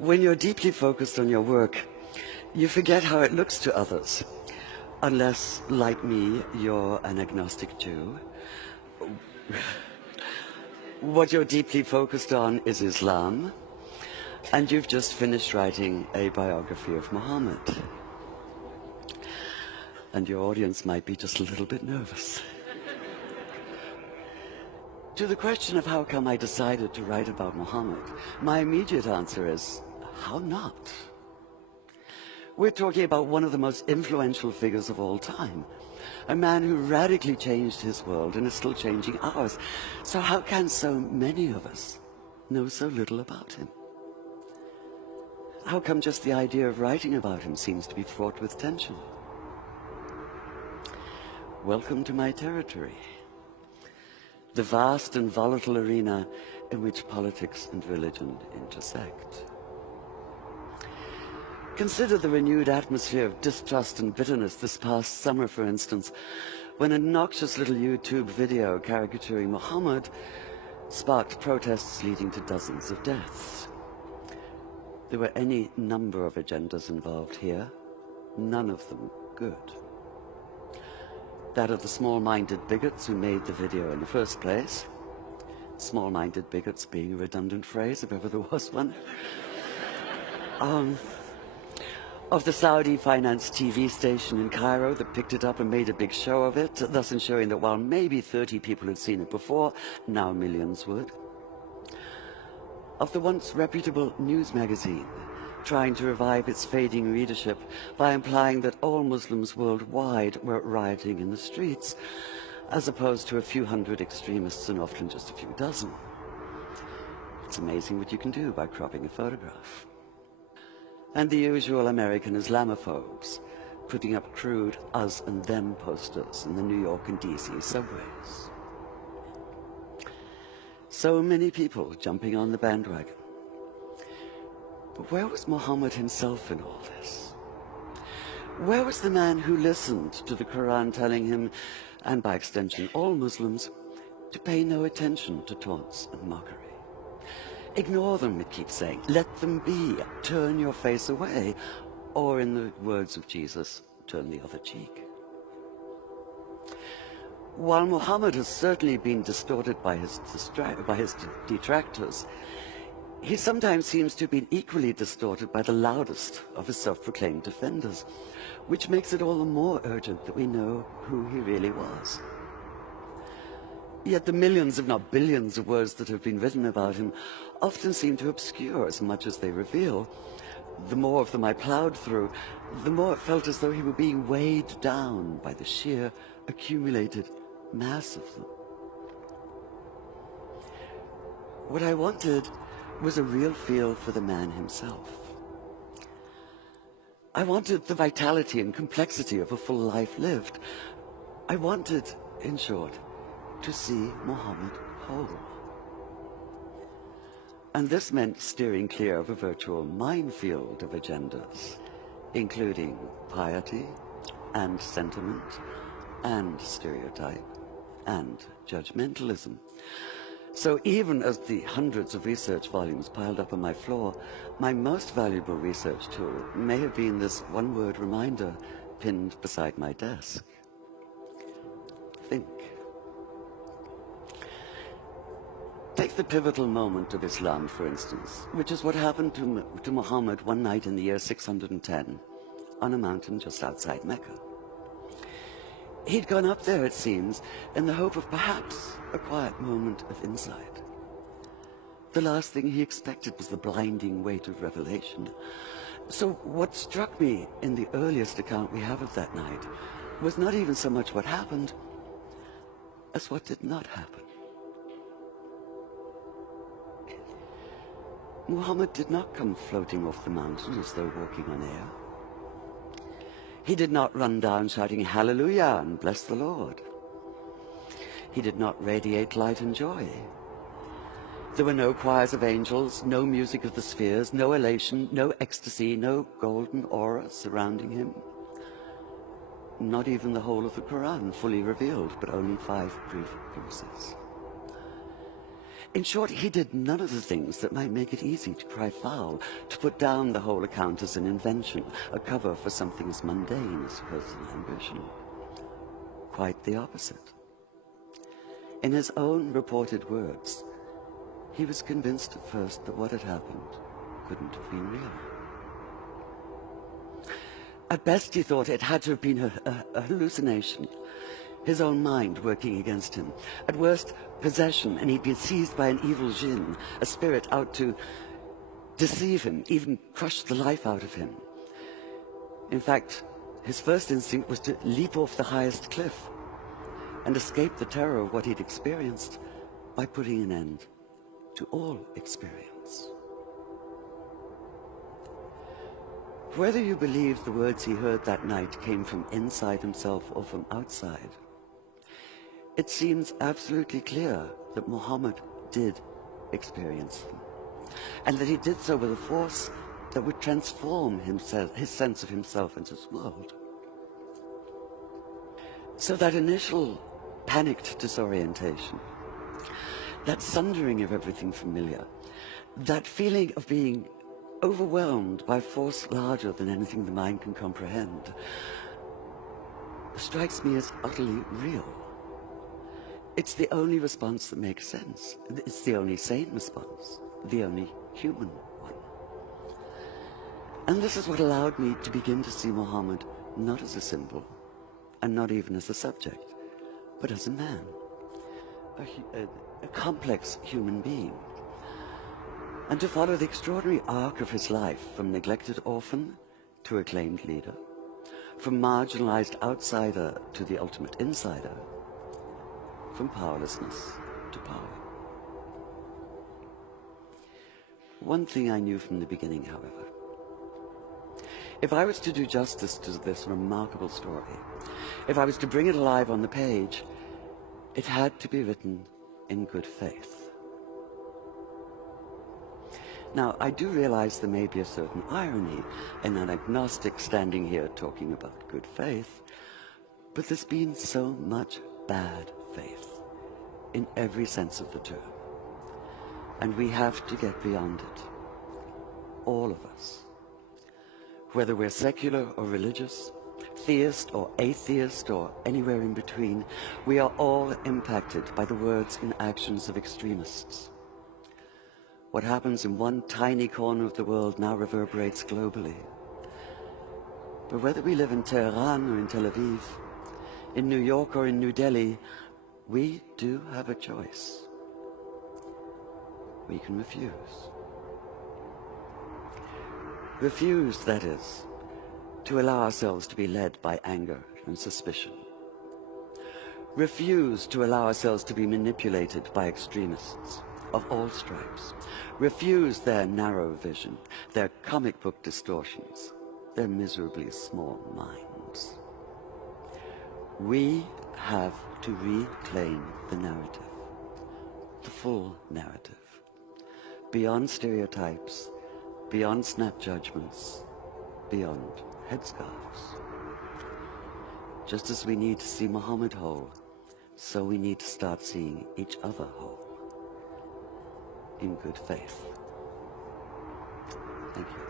When you're deeply focused on your work, you forget how it looks to others. Unless, like me, you're an agnostic Jew. What you're deeply focused on is Islam, and you've just finished writing a biography of Muhammad. And your audience might be just a little bit nervous. To the question of how come I decided to write about Muhammad, my immediate answer is, how not? We're talking about one of the most influential figures of all time, a man who radically changed his world and is still changing ours. So how can so many of us know so little about him? How come just the idea of writing about him seems to be fraught with tension? Welcome to my territory, the vast and volatile arena in which politics and religion intersect. Consider the renewed atmosphere of distrust and bitterness this past summer, for instance, when a noxious little YouTube video caricaturing Muhammad sparked protests leading to dozens of deaths. There were any number of agendas involved here, none of them good. That of the small-minded bigots who made the video in the first place. Small-minded bigots being a redundant phrase, if ever there was one. Of the Saudi-financed TV station in Cairo that picked it up and made a big show of it, thus ensuring that while maybe 30 people had seen it before, now millions would. Of the once reputable news magazine, trying to revive its fading readership by implying that all Muslims worldwide were rioting in the streets, as opposed to a few hundred extremists and often just a few dozen. It's amazing what you can do by cropping a photograph. And the usual American Islamophobes, putting up crude us and them posters in the New York and DC subways. So many people jumping on the bandwagon. But where was Muhammad himself in all this? Where was the man who listened to the Quran telling him, and by extension all Muslims, to pay no attention to taunts and mockery? Ignore them, it keeps saying. Let them be. Turn your face away. Or, in the words of Jesus, turn the other cheek. While Muhammad has certainly been distorted by his detractors, he sometimes seems to have been equally distorted by the loudest of his self-proclaimed defenders, which makes it all the more urgent that we know who he really was. Yet the millions, if not billions, of words that have been written about him often seem to obscure as much as they reveal. The more of them I plowed through, the more it felt as though he were being weighed down by the sheer accumulated mass of them. What I wanted was a real feel for the man himself. I wanted the vitality and complexity of a full life lived. I wanted, in short, to see Muhammad whole. And this meant steering clear of a virtual minefield of agendas, including piety and sentiment and stereotype and judgmentalism. So even as the hundreds of research volumes piled up on my floor, my most valuable research tool may have been this one-word reminder pinned beside my desk. Think. Take the pivotal moment of Islam, for instance, which is what happened to Muhammad one night in the year 610 on a mountain just outside Mecca. He'd gone up there, it seems, in the hope of perhaps a quiet moment of insight. The last thing he expected was the blinding weight of revelation. So what struck me in the earliest account we have of that night was not even so much what happened as what did not happen. Muhammad did not come floating off the mountain as though walking on air. He did not run down shouting hallelujah and bless the Lord. He did not radiate light and joy. There were no choirs of angels, no music of the spheres, no elation, no ecstasy, no golden aura surrounding him. Not even the whole of the Quran fully revealed, but only 5 brief verses. In short, he did none of the things that might make it easy to cry foul, to put down the whole account as an invention, a cover for something as mundane as personal ambition. Quite the opposite. In his own reported words, he was convinced at first that what had happened couldn't have been real. At best, he thought it had to have been a hallucination, his own mind working against him. At worst, possession, and he'd been seized by an evil jinn, a spirit out to deceive him, even crush the life out of him. In fact, his first instinct was to leap off the highest cliff and escape the terror of what he'd experienced by putting an end to all experience. Whether you believe the words he heard that night came from inside himself or from outside, it seems absolutely clear that Muhammad did experience them, and that he did so with a force that would transform himself, his sense of himself and his world. So that initial panicked disorientation, that sundering of everything familiar, that feeling of being overwhelmed by a force larger than anything the mind can comprehend, strikes me as utterly real. It's the only response that makes sense. It's the only sane response, the only human one. And this is what allowed me to begin to see Muhammad not as a symbol, and not even as a subject, but as a man, a complex human being, and to follow the extraordinary arc of his life from neglected orphan to acclaimed leader, from marginalized outsider to the ultimate insider, from powerlessness to power. One thing I knew from the beginning, however: if I was to do justice to this remarkable story, if I was to bring it alive on the page, it had to be written in good faith. Now, I do realize there may be a certain irony in an agnostic standing here talking about good faith, but there's been so much bad faith in every sense of the term, and we have to get beyond it, all of us. Whether we're secular or religious, theist or atheist or anywhere in between, we are all impacted by the words and actions of extremists. What happens in one tiny corner of the world now reverberates globally. But whether we live in Tehran or in Tel Aviv, in New York or in New Delhi, we do have a choice. We can refuse. Refuse, that is, to allow ourselves to be led by anger and suspicion. Refuse to allow ourselves to be manipulated by extremists of all stripes. Refuse their narrow vision, their comic book distortions, their miserably small minds. We have to reclaim the narrative, the full narrative, beyond stereotypes, beyond snap judgments, beyond headscarves. Just as we need to see Muhammad whole, so we need to start seeing each other whole, in good faith. Thank you.